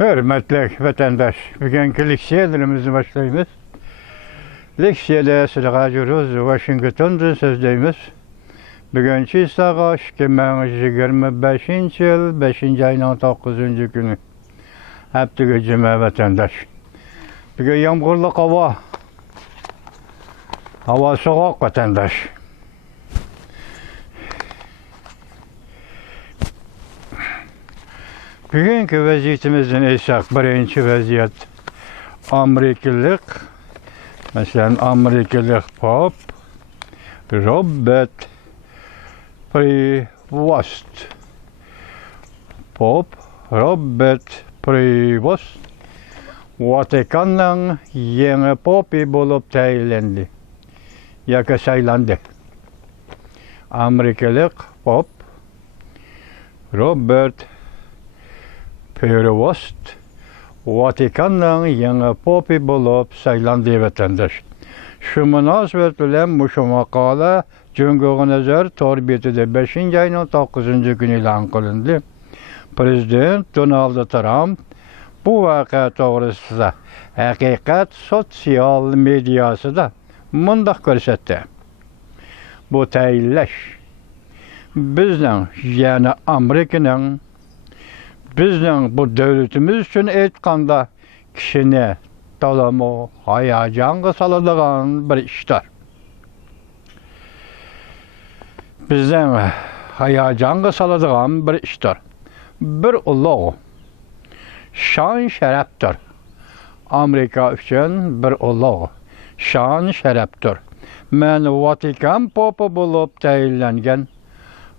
Hürmetli vatandaş, bugünkü leksiyalarımızı başlayımız. Leksiyada sırağa juruz, Washington'da sözleyimiz. Bugünkü saat 2025 yıl 5. ayının 9. günü. Hepti cuma vatandaş. Bugün yağmurlu hava. Hava soğuk vatandaş. Bugünkü vaziyetimizin esas birinci vaziyet Amerikalık, mesela Amerikalık pop Robert Prevost. Pop Robert Prevost Vatikan'ın yeni popi bulup tayinlendi. Yaka saylandı. Amerikalık pop Robert Prevost Vatikan'ın yeni popi bulup saylandı vatandaş. Şu münasebet bilen bu makale Cumhurbaşkanı Nazar Torbiyeti'de 5. ayının 9. günü ilan kılındı. Prezident Donald Trump bu vaka doğrusunda hakikat sosyal medyası da mındak görsetti. Bu tayinleş bizden yani Amerika'nın bizden bu devletimiz için etkanda kişine talamo hayacan saladığın bir işler. Bizden hayacan saladığın bir işler. Bir ulu şan şereftir. Amerika için bir ulu şan şereftir. Men Vatikan popu bulup tayinlengen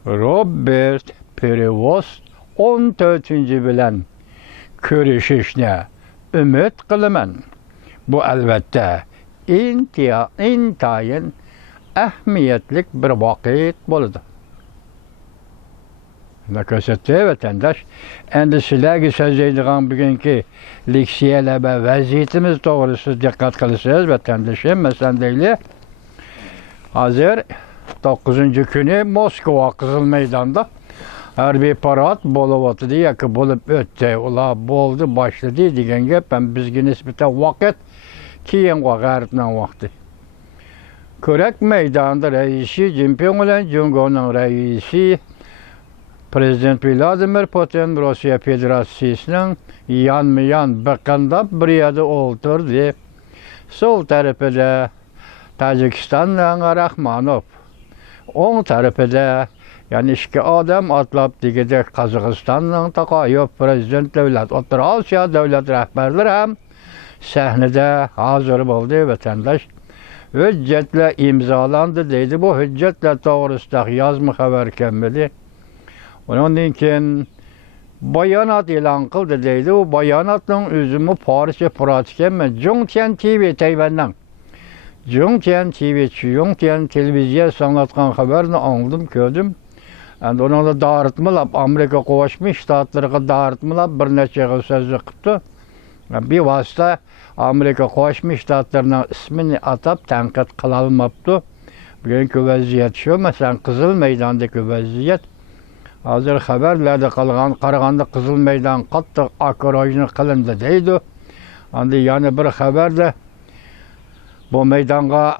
Robert Prevost 14. bilen görüşüşne ümit kılıman. Bu elbette intayin ehmiyetlik bir vakit buldu. Nakasette vatandaş, endişelergi sözleydiğim bugünkü leksiyele ve vaziyetimiz doğrusu dikkat kılısınız vatandaşım. Mesela değil, hazır 9. günü Moskova Kızıl Meydan'da harbiy parad bolup diye ki bolup öttü, ula boldu başladı diyen gep ben bizge nispeten vakit kiyen vagartnan vakti. Körek meydanda reisi Jinping olan Cumhurbaşkanı reisi Prezident Vladimir Putin Rusya Federasyası'nın yan bakanda bir yerde oturdu. Sol tarafında Tacikistan'dan Rahmanov. On tarafında yani iki adam atlap digide Kazakistan'dan Takayev Prezident devlet. Otur Asya devlet rehberleri hem sahnede hazır oldu vatandaş. Hüccetle imzalandı deydi. Bu hüccetle doğrusu yazma haber gelmedi. Onun için bayanat ilan kıldı deydi. O bayanatın üzümü Paris'e pratik emme. Zhongtian TV Tayvan'dan. Zhongtian TV, Zhongtian televizyon sanatkan haberini anladım, gördüm. Yani onu da dağıtmalap, Amerika Koğuşmuş Ştatları'na dağıtmalap bir neçe sözü kıptı. Yani bir vasıta Amerika Koğuşmuş Ştatları'na ismini atıp tenkit kılalmaptı. Bugünkü vaziyet şu, mesela Kızıl Meydan'daki vaziyet. Hazır haberlerde kalgan, Karaganda Kızıl Meydan kattık akorajını kılındı deydi. Yani bir haberde bu meydanga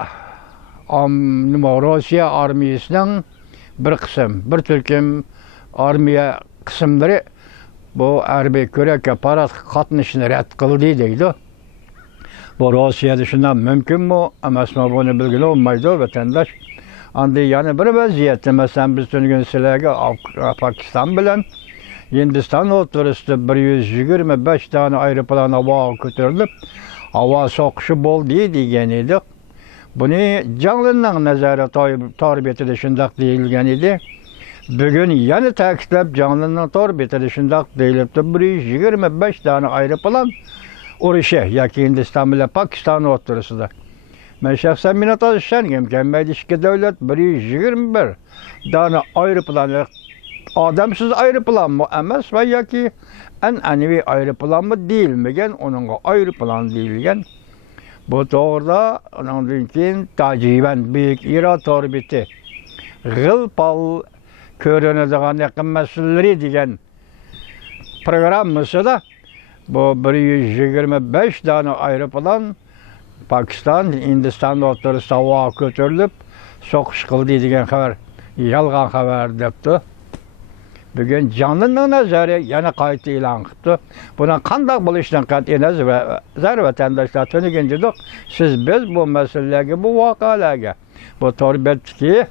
Rusya armiyasının bir kısım, bir türküm armiya kısımları bu harbiy körek parat katnışını red kıldı deydi. Bu Rusya dışından mümkün mü? Ama bunu bilgili olmaydı vatandaş. Yani bir vaziyette mesela biz gün silahı Pakistan bilen Hindistan oturusunda 125 tane aeroplan hava götürülüp hava soğuşu bol diyen idi. Bunu canlının nazaret torbiyeti dışındak deyilgen idi. Bugün yani takitlep canlının torbiyeti dışındak deyilip de 125 tane aeroplan uğraşı yaki Hindistan bile Pakistan oturusunda. Ben şahsen minnet alışan ki işki devlet 121 tane aeroplan adamsız aeroplan mı emez ve yaki en anevi aeroplan mı değil mi gen onun aeroplan değil gen bu doğruda onun için taciben büyük ira torbiti gılpal körünüdüğün yakın meseleleri diyen programımızda da bu 125 tane aeroplan Pakistan, Hindistan otları savağa götürülüp sokuş kıldı degan xabar. Yalgan xabar depti. Bugün canının nazarı yana qayta e'lon qildi. Buna qanday bo'lishdan qat'iy nazar vatandoshlar tushungandik. Biz bu masalalarga, bu voqealarga, bu torbetki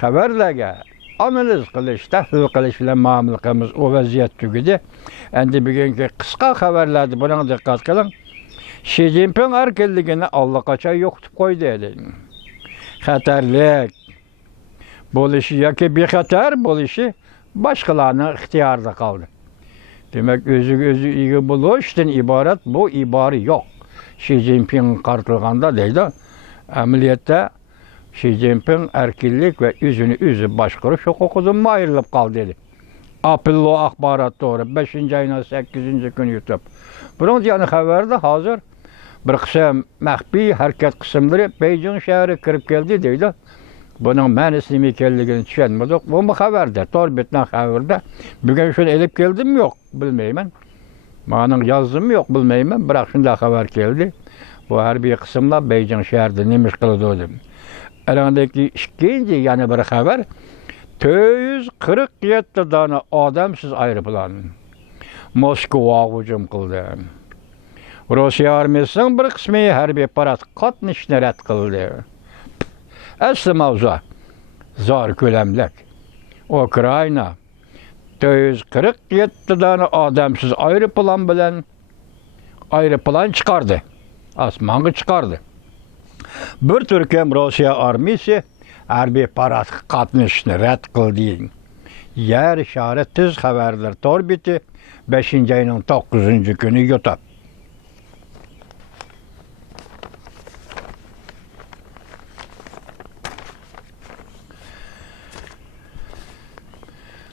xabarlarga analiz qilish, tahlil qilish bilan muomala qilamiz. O vaziyat tugidi. Endi bugungi qisqa xabarlarni buna diqqat qiling. Xi Jinping erkinligini allaqachon yo'qotib qo'ydi dedi. Xatarlik bo'lishi yoki bexatar bo'lishi başkalarının ixtiyorida qoldi. Demek özü iyi buluşdan ibaret bu ibari yok. Xi Jinping qartılganda deydi, ameliyatda Xi Jinping erkinlik ve özü başqarış hukukundan ayrılıp qaldı dedi. Apillo axbarat doğru 5. ayının 8. günü YouTube. Bunun yani xaberde hazır bir qism maxfiy harakat qismlari Beijing shahri kirib keldi deydi. Bunun ma'nosini ekanligini tushunmadik. Bu xabarda, Torbetdan xabarda. Bugun shuni elib keldim yo'q, bilmayman. Ma'ning yozdim yo'q, bilmayman. Biroq shunday xabar keldi. Bu harbiy qismlar Beijing shahrida nima ish qiladi dedim. Alandagi ikkinchi yana bir xabar 447 dona odamsiz aeroplan Moskvaga hujum qildi. Rossiya armiyasining bir qismi harbiy parad qatnashishni rad qildi. Asli mavzu zor ko'lamlik. Ukraina 447 dona odamsiz aeroplan chiqardi. Osmonga chiqardi. Bir turkum Rossiya armiyasi harbiy parad qatnashishni rad qildi. Yer shari tiz xabarlar torbiti 5. ayının 9. günü YouTube.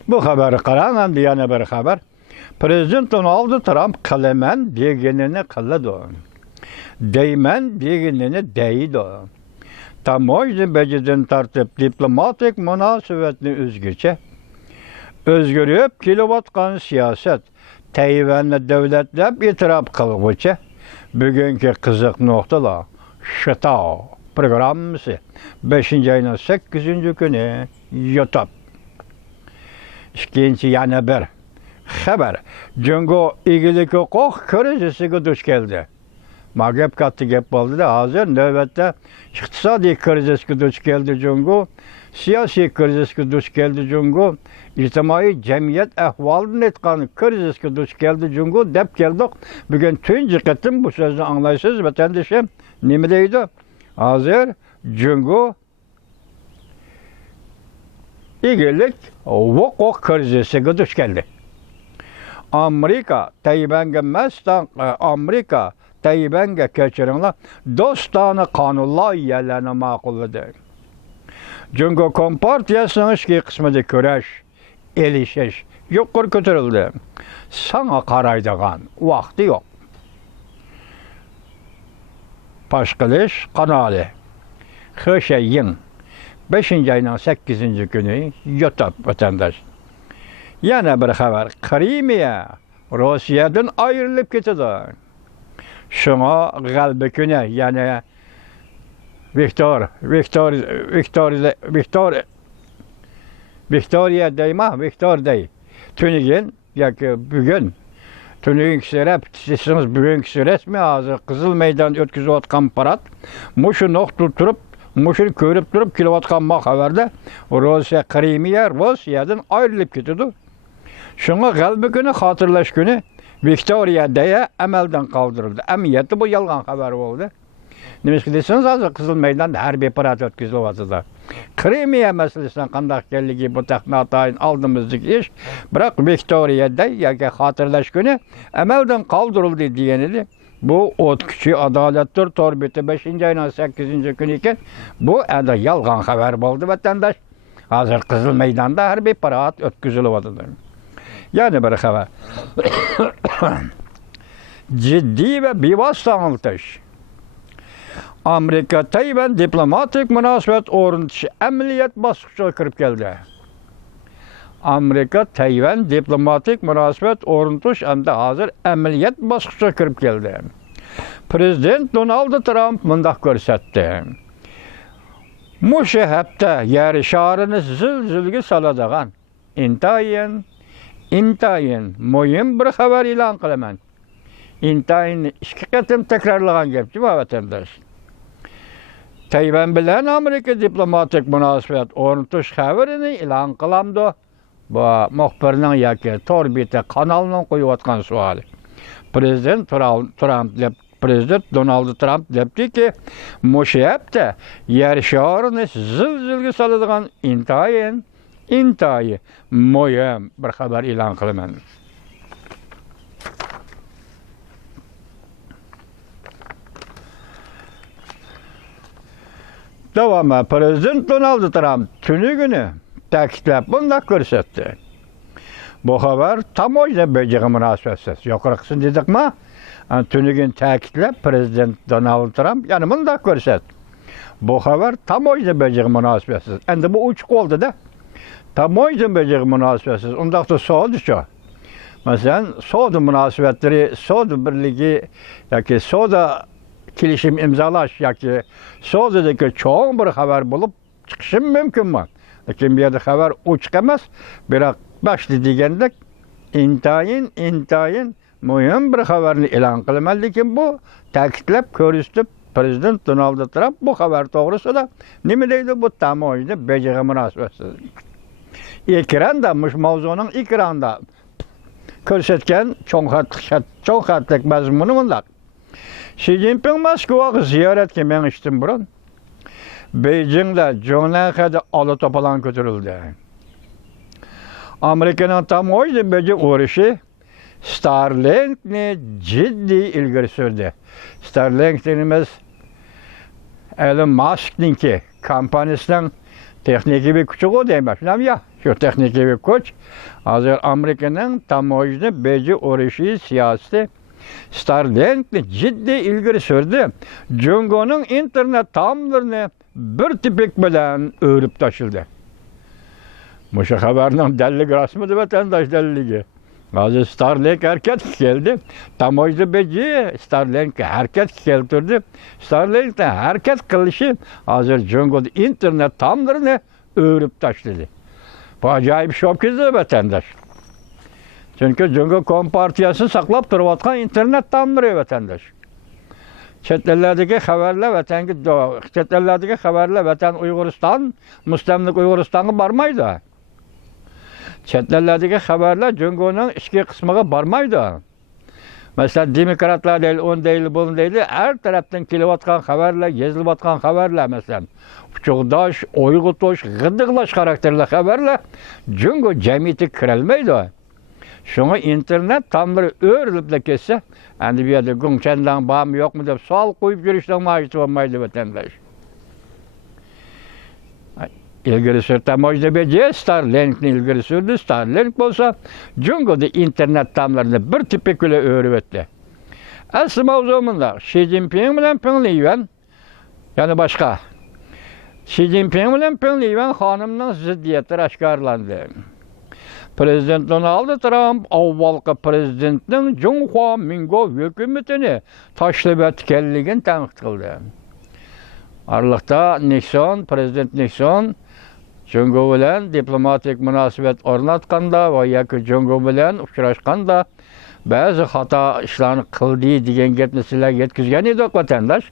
Bu xabarı qaramam yana bir xabar. Prezident Donald Trump qilaman deganini qiladi. Deyman deganini deydi. Tamoyni bejidan tartib diplomatik munosabatni o'zgarib kelayotgan siyosat Tayvanni davlatlab e'tirof qilguvchi bugungi qiziq nuqtalar Shitao programmasi 5. ayının 8. günü YouTube. İkinci yana bir xabar. Jungo egilik huquq krizisiga duch keldi. Mag'lub katta gap bo'ldi-da, hozir navbatda iqtisodiy krizisga duch keldi Jungo, siyosiy krizisga duch keldi Jungo, ijtimoiy jamiyat ahvolini aytgan krizisga duch keldi Jungo deb keldik. Bugun tunji qatim bu so'zni anglaysiz vatandoshim. Nima deydi? Hozir Jungo egilik huquq krizisiga duch keldi. Amerika Tayvanga kechiringlar, do'stona qonun loyihalarini ma'qulladi. Jungo kompartiyasining ichki qismida kurash, elishish yuqori ko'tarildi. Sana qaraydigan vaqti yo'q. Pashqilish kanali Xishayin 5. ayının 8. günü YouTube vatandaş. Yana bir xabar. Krimiya Rossiyadan ayrılıp ketdi. Şuna g'alba kuni, yani Viktoriya deyma, Viktor dey. Tunigen yoki bugun bugungi resmi hozir Qizil maydonda o'tkazayotgan parad mushu nuqta turib Muşunu ko'rib turib kelayotgan xabarda Rossiya Rossiyadan ayrılıp ketdi. Şuna g'alba kuni, xotirlash kuni Viktoriyada amaldan qoldirildi. Amiyati bu yolg'on xabar bo'ldi. Nima desangiz, hozir Qizil maydonda harbiy parad o'tkazilyapti. Krimiya masalasidan qanday ekanligi bu taxminatayn oldimizdagi ish. Biroq Viktoriyada yoki xotirlash kuni amaldan qoldirildi degan edi. Bu o'tkichi adolatdir torbeti 5. ayının 8. günü ekan. Bu ada yolg'on xabar bo'ldi vatandosh. Hozir Qizil maydonda harbiy parad o'tkazilyapti. Yani bir xabar. Ciddi ve bevosita anglitish. Amerika Tayvan diplomatik munosabat o'rnatish amaliyot bosqichiga kirib keldi. Amerika Tayvan diplomatik münasebet ornatuş endi hazır ameliyat bosqichiga kirib keldi. Prezident Donald Trump mundaq ko'rsatdi. Mushu hafta yer sharini zilzilaga soladigan intayin muhim bir xabar e'lon qilaman. İntayinni 2 qatim takrorlagan gapchi vatandosh. Tayvan bilan Amerika diplomatik münasebet ornatush xabarini e'lon qilamdi. Bu muxbirning yoki torbita kanalining qo'yayotgan savoli. Prezident Donald Trump debdiki, mushu hafta yer sharini zilzilaga soladigan intayin muhim bir xabar e'lon qilaman. Davamı Prezident Donald Trump tünü günü ta'kidlab bundaq ko'rsatdi. Bu xabar tamoyda bejiga munosabatsiz. Yoqirqsin dedikmi? Tünü gün ta'kidlab Prezident Donald Trump yani bundaq ko'rsatdi. Bu xabar tamoyda bejiga munosabatsiz. Endi bu uch qo'ldi-da. Tamoyda bejiga munosabatsiz. Undaqda so'dicha. Masalan, savdo munosabatlari, savdo birligi yoki savdo kelishim imzolash yoki savdodagi cho'ng bir xabar bo'lib chiqishi mumkinmi? Lekin bu yerda xabar ochiq emas, biroq boshda degandek intayin muhim bir xabarni e'lon qilaman, lekin bu ta'kidlab ko'rsatib Prezident Donald Trump bu xabar to'g'risida nima deydi? Bu tamoyilda bejiga munosabatsiz. Ekranda mavzuning ekranda ko'rsatgan cho'ng xatlik mazmuni bundaq. Xi Jinping Moskvaga ziyoratga mengishdan burun Beijingda Jonglangxada oldi to'polon ko'tarildi. Amerikaning tamoyil beji urushi Starlinkni jiddiy ilgari surdi. Starlink deymiz Elon Musk'ninki kompaniyasining texnik kuchi deymiz. Shunami? Shu texnik kuch hozir Amerikaning tamoyil beji urushi siyosati Starlinkni jiddiy ilgari surdi. Jungoning internet tomlarini bir tipik bilan o'rib tashildi. Mushu xabarning dalilligi rasmi deb vatandosh dalligi. Hozir Starlink harakatga keldi. Tamoyil beji Starlinkga harakatga keltirdi. Starlinkda harakat qilishi hozir Jungoning internet tomlarini o'rib tashladi. Bu ajoyib shok keldi vatandosh. Çünkü Jungo Kompartiyasını saqlab turayotgan internet tomlari vatandosh. Chet ellardagi xabarlar vatan Uyg'uriston, mustamlik Uyg'uristonga bormaydi. Chet ellardagi xabarlar Jungoning ichki qismiga bormaydi. Masalan, demokratlar deyil, on deyil, bun deyil, her tarafdan kelayotgan xabarlar, yozilayotgan xabarlar masalan, uchuqdosh, o'yg'itosh, g'idiqlash xarakterli xabarlar Jungo jamiyatiga kirolmaydi. Şuna internet tomlari o'rilib ketsa, endi bu yerda g'ungchandan bormi yo'qmi deb savol qo'yib yurishdan majbur bo'lmaydi vatandosh. İlgari surtamoyda beji Starlinkni ilgari surdi. Starlink bo'lsa, Jungoda internet tomlarini bir tipikula o'rib o'tdi. Asli mavzu bunda. Xi Jinping bilan Peng Liyuan, yana boshqa. Xi Jinping bilan Peng Liyuan xonimning ziddiyati oshkorlandi. Prezident Donald Trump avvalgi prezidentning Junhua Mingo hukumatini tashlab o'tganligini tanqid qildi. Arliqda Prezident Nixon Jungo bilan diplomatik munosabat o'rnatganda va yoki Jungo bilan uchrashganda ba'zi xato ishlarni qildi degan gapni sizlarga yetkazgan edik vatandosh.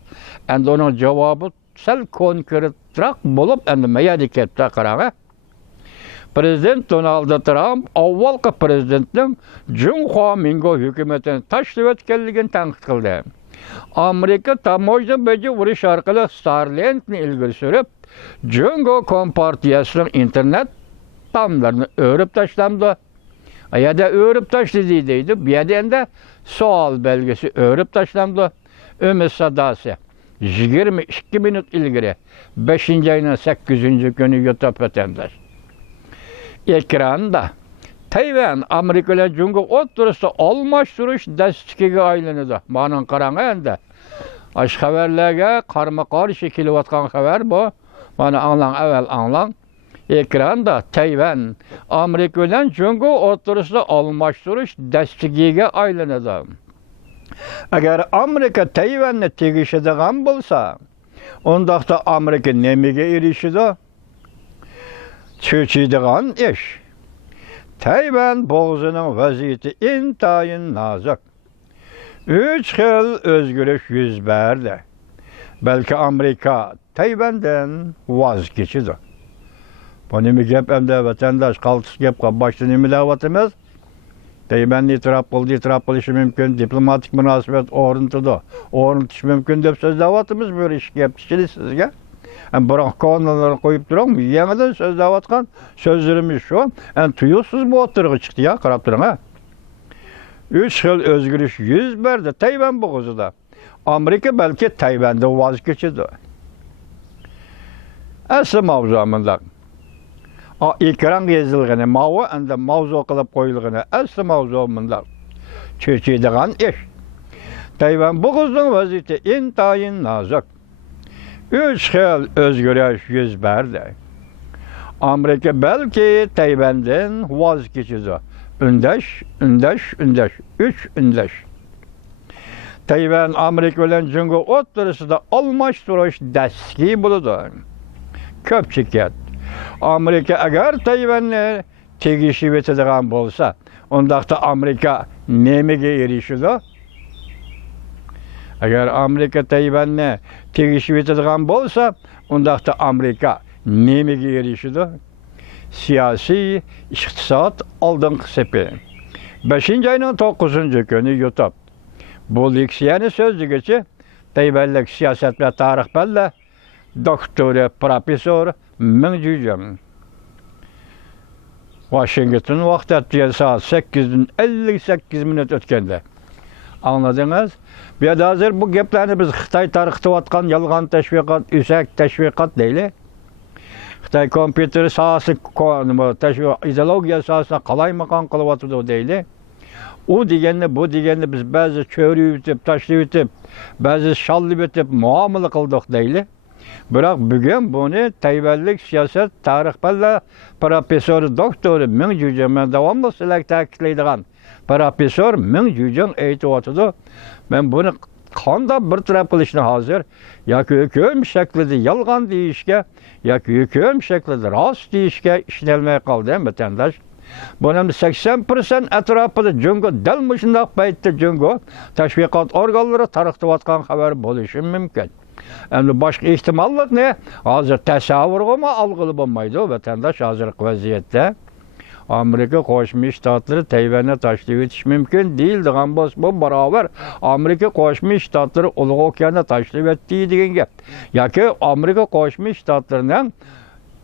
Endi uning javobi sal konkretroq bo'lib, endi mayada ketdi qarag'a. Prezident Donald Trump avvalgi prezidentning Junhua Mingo hukumatini tashlab o'tganligini tanqid qildi. Amerika tamoyil beji urush orqali Starlinkni ilgari surib, Jungo Kompartiyasining internet tomlarini o'rib tashlandi. Ayada o'rib tashladi deydi. Bu yerda endi savol belgisi o'rib tashlandi. Umid sadosi 22 minut ilgari 5-oyning 8-kuni YouTube vatandosh. Ekranda Tayvan Amerika ile Jungo o'rtasida almashtirish dastikiga aylanadi. Mana qarang endi. Ash xabarlarga qarama-qarshi kelayotgan xabar bu. Mana anglang, avval anglang. ekranda Tayvan, Amerika bilan Jungo o'rtasida almashtirish dastigiga aylanadi. Agar Amerika Tayvanni tegishadigan bo'lsa, undaqda Amerika nimaga erishadi? Cho'chiydigan ish. Tayvan bo'g'zining vaziyati intayin nozik. 3 xil o'zgarish yuz berdi. Balki Amerika Tayvandan voz kechadi. Bu nima gap endi vatandosh qaltis gapga boshda nima deyapmiz? Tayvan e'tirof qilishi mumkin, diplomatik munosabat o'rnatish mumkin deb so'zlayapmiz bu ish gapchilik sizga. Biroq qonunlarni qo'yib turamiz, yangidan so'zlayotgan so'zlarimiz shu. Tuyuqsiz bu o'tirg'i chiqdi ya, qarab turing ha. 3 xil o'zgarish yuz berdi Tayvan bo'g'izida. Amerika balki Tayvandan voz kechadi. Asli mavzu bunday. Ekran yozilgani mavzu qilib qo'yilgani asli mavzu bunday. Cho'chiydigan ish. Tayvan bo'g'zining vaziyati intayin nozik. 3 xil o'zgarish yuz berdi. Amerika balki Tayvandan voz kechadi. Undash. 3 undash. Tayvan Amerika bilan Jungo o'rtasida almashtirish dastgi bo'ladi. Ko'pchilik gap. Amerika agar Tayvanni tegishib etadigan bo'lsa, undaqda Amerika nimaga erishadi? Agar Amerika Tayvanni tegishib etadigan bo'lsa, undaqda Amerika nimaga erishadi? Siyosiy, iqtisod oldingi sepi. 5-oyning 9-kuni YouTube. Bu leksiyani so'zligicha Tayvanlik siyosat va tarix fanlari doktori, professor Ming Jujang. Washington vaqti soat 8:58 o'tganda. Anladınız? Bu yerda hozir bu gaplarni biz Xitoy tarqatayotgan yolg'on tashviqot, usak tashviqot deyli. Xitoy kompyuter sohasi, tashviq ideologiya sohasida qalaymagan qilyotdi deyli. O deganni, bu deganni biz ba'zi cho'rib o'tib, tashlab o'tib, ba'zi shallib o'tib muomala qildik deyli. Biroq bugun buni Tayvanlik siyosat tarix fanlari professori doktori Ming Jujang davomli sizlarga ta'kidlaydigan professor Ming Jujang aytayotdi. Men buni qanday bir taraf qilishni hozir yoki ko'm shaklida yolg'on deyishga yoki ko'm shaklida rost deyishga ishlolmay qoldim vatandosh. Bunun 80% atrofida Jungo dal shunday paytda Jungo tashviqot organlari tarqatayotgan xabar bo'lishi mumkin. Endi boshqa ehtimollar ne? Hozir tasavvurga olg'ili bo'lmaydi vatandosh hozirgi vaziyatda. Amerika Qo'shma Shtatlari Tayvanni tashlab o'tish mumkin deyildigan bo'lsa, bu barobar Amerika Qo'shma Shtatlari Ulug' okeanni tashlab o'tdi degan gap. Yoki Amerika Qo'shma Shtatlarining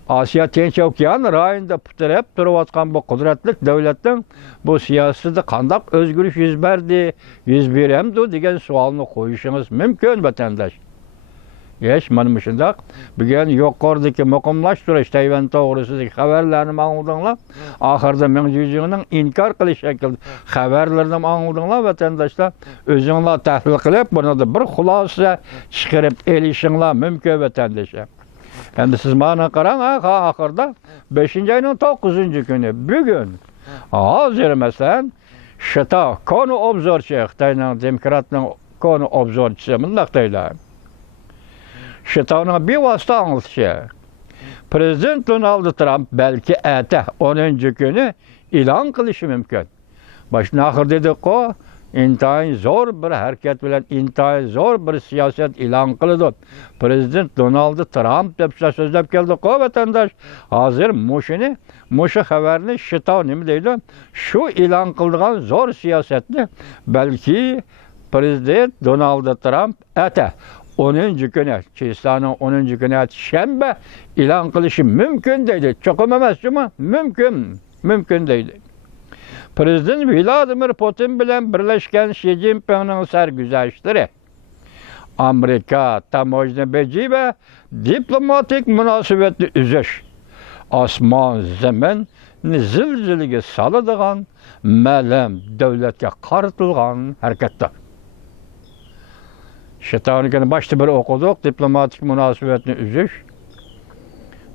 Osiyo Tinch okean rayonida putirab turayotgan bu qudratli davlatning bu siyosatida qanday o'zgarish yuz berdi, yuz beramdi degan savolni qo'yishingiz mumkin vatandosh. Yesh, mana shunday. Bugun yuqoridagi muqimlashtirish Tayvan to'g'risidagi xabarlarni ma'lumotlar, oxirida Ming Jujangning inkor qilish shaklida xabarlarni ma'lumotlar vatandoshlar o'zingizlar tahlil qilib, bundan bir xulosa chiqarib elishinglar mumkin vatandoshlar. Endi siz mana qarang, oxirida 5-oyning 9-kuni bugun hozir masalan Shito konu obzorchi Xitoyning demokratning konu obzorchisi bunday deylar. Shitoning bevosita anglitishi. Prezident Donald Trump balki ata 10-kuni e'lon qilishi mumkin. Boshqa oxir dedi-ku, intayin zo'r bir harakat bilan intayin zo'r bir siyosat e'lon qildi. Prezident Donald Trump deb so'zlab keldi-ku vatandosh. Hozir mushu xabarni Shito nima deydi? Shu e'lon qilgan zo'r siyosatni balki Prezident Donald Trump ata 10-kuni, Cheslanning 10-kuni shanba e'lon qilishi mumkin deydi. Cho'qim emasmi? Mumkin deydi. Prezident Vladimir Putin bilan birlashgan Xi Jinpingning sarguzashtlari Amerika tamojna beji va diplomatik munosabatni uzish, osmon zaminni zilzilaga soladigan ma'lum davlatga qaratilgan harakatdir. Shitonikini boshda bir o'qidik, diplomatik munosabatni uzish,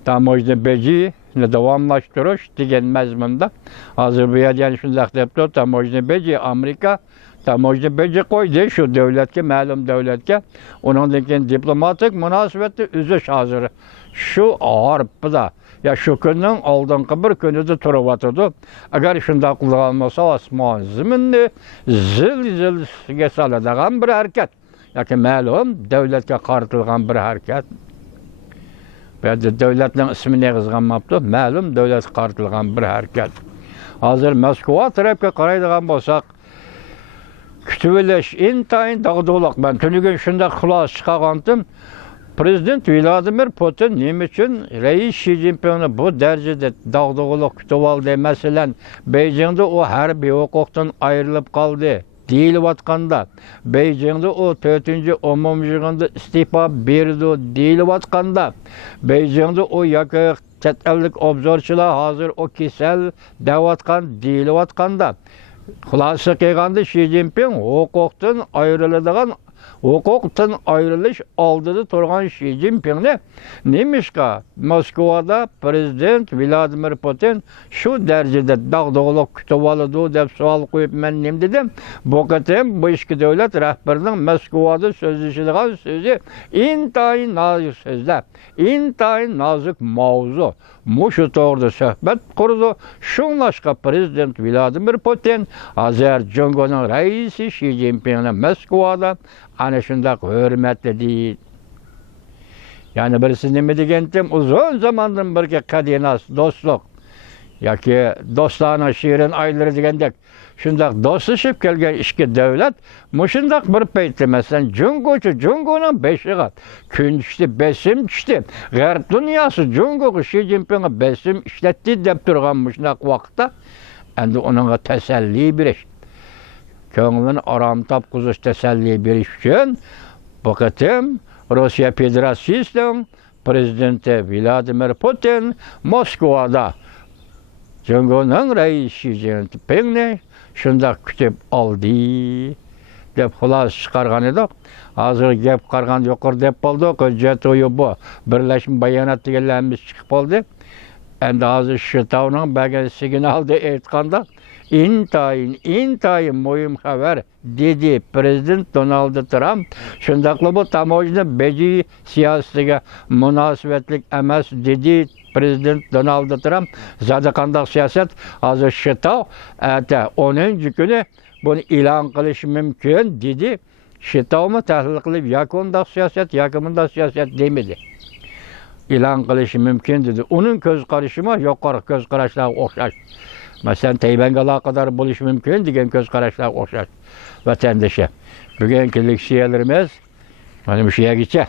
tamojna beji davamlaştırış degan mazmunda hozir bu yerda shunday deb turib tamojna beji Amerika tamojna beji qo'ydi shu davlatga ma'lum davlatga undan keyin diplomatik munosabatni uzish hozir shu orpida ya shu kunning oldingi bir kunida turyotidi. Agar shunday qila olmasa osmon zaminni zil-zilga soladigan bir harakat yoki ma'lum davlatga qaratilgan bir harakat. Bu yerda davlatning ismini yozganmabdi, ma'lum davlatga qaratilgan bir harakat. Hozir Moskva tarafga qaraydigan bo'lsak, kutib olish intayin dag'dug'liq. Men tunigun shunday xulosa chiqargandim. Prezident Vladimir Putin nima uchun Rais Xi Jinpingni bu darajada dag'dug'liq kutib oldi? Masalan, Beijingda u harbiy huquqdan ayrilib qoldi deyilayotganda, Beijingda u 4-umum yig'inda iste'fo berdi deyilayotganda, Beijingda u yoki chet ellik obzorchilar hozir o kasal deyotgan deyilayotganda, xulosa qilganda Xi Jinping huquqdan ayriladigan huquqdan ayrilish oldida turgan Xi Jinpingni nimishqa Moskvada prezident Vladimir Putin shu darajada dag'dug'liq kutib oladi deb savol qo'yib men nim dedim. Bu qatim bu ikki davlat rahbarining Moskvada so'zlashadigan so'zi intayin nozik so'zlar, intayin nozik mavzu. Mushu to'g'rida suhbat qurdi. Shunlashqa prezident Vladimir Putin hozir Jungoning raisi Xi Jinpingni Moskvada ana shunday hurmatli deydi. Yani birisi nima degandim, uzun zamandan birga qadinas do'stlik yoki do'stona shirin aylari degandek shunday do'stlashib kelgan ikki davlat mushunday bir paytda masalan Jungoning beshig'i kun tushdi, besim tushdi. G'arb dunyosi Jungoga Xi Jinpingga besim ishlatdi deb turgan mushunday vaqtda endi uningga tasalli berish, ko'nglini orom topqizish, tasalli berish uchun bu qatim Rossiya Federatsiyasining prezidenti Vladimir Putin Moskvada Jungoning raisi Xi Jinpingni shunday kutib oldi deb xulosa chiqargan edi. Hozir gap qargan yuqori deb bo'ldi, hujjato'yi bu birlashma bayonot deganlarimiz chiqib qoldi. Endi hozir Shitavning bergan signalda aytganda intayin muhim xabar dedi prezident Donald Trump. Shundaqla bu tamojna beji siyosatiga munosabatlik emas dedi prezident Donald Trump. Zada qandaq siyosat hozir Shitav ata 10-kuni buni e'lon qilish mumkin dedi. Shitavni tahlil qilib yakundaq siyosat, yakundaq siyosat demedi. E'lon qilish mumkin dedi. Uning ko'z qarashimi yuqori ko'z qarashlarga o'xshash. Masalan, Tayvanga aloqador bo'lish mumkin degan ko'z qarashlarga o'xshash. Vatandoshlar, bugungi leksiyalarimiz mana shu yergacha.